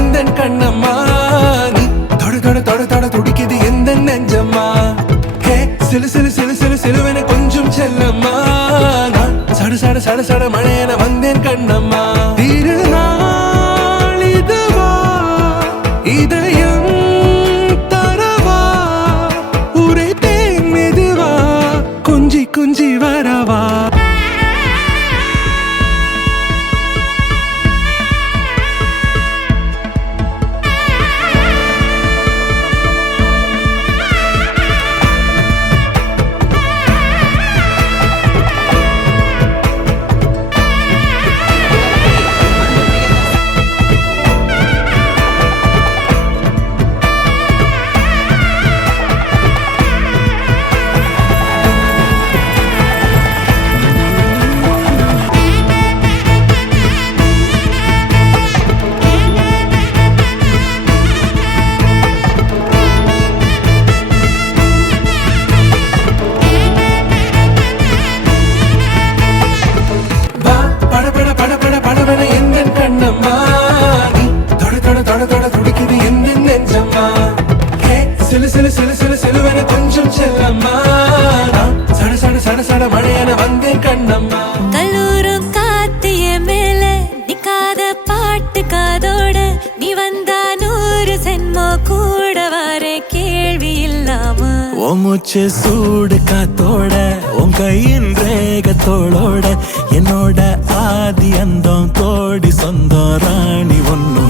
எந்தன் கண்ணம்மா நீ தொட தொட தொட தொட துடிக்குது எந்த நெஞ்சம்மா ஹே சிலு சிலு சிலு சிலு சிலுவென கொஞ்சம் செல்லம்மா நான் சட சட சட சட மழையென வந்தேன் கண்ணம்மா திருநாள் இதுவா இதயம் தரவா உரைத்தேன் மெதுவா கொஞ்சி கொஞ்சி வரவா சிலு சிலு சிலு சிலுவென கொஞ்சம் செல்லம்மா சட சட சட சட மழையென வந்தேன் கண்ணம்மா கல்லூரும் காத்திய மேல நிக்காத பாட்டு காதோட நீ வந்தா 100 சென்மோ கூட வர கேள்வி இல்லாம உன் மூச்சு சூடு காத்தோட உன் கையின் ரேகத்தோளோட என்னோட ஆதி அந்தம் கோடி சொந்தம் ராணி ஒன்னு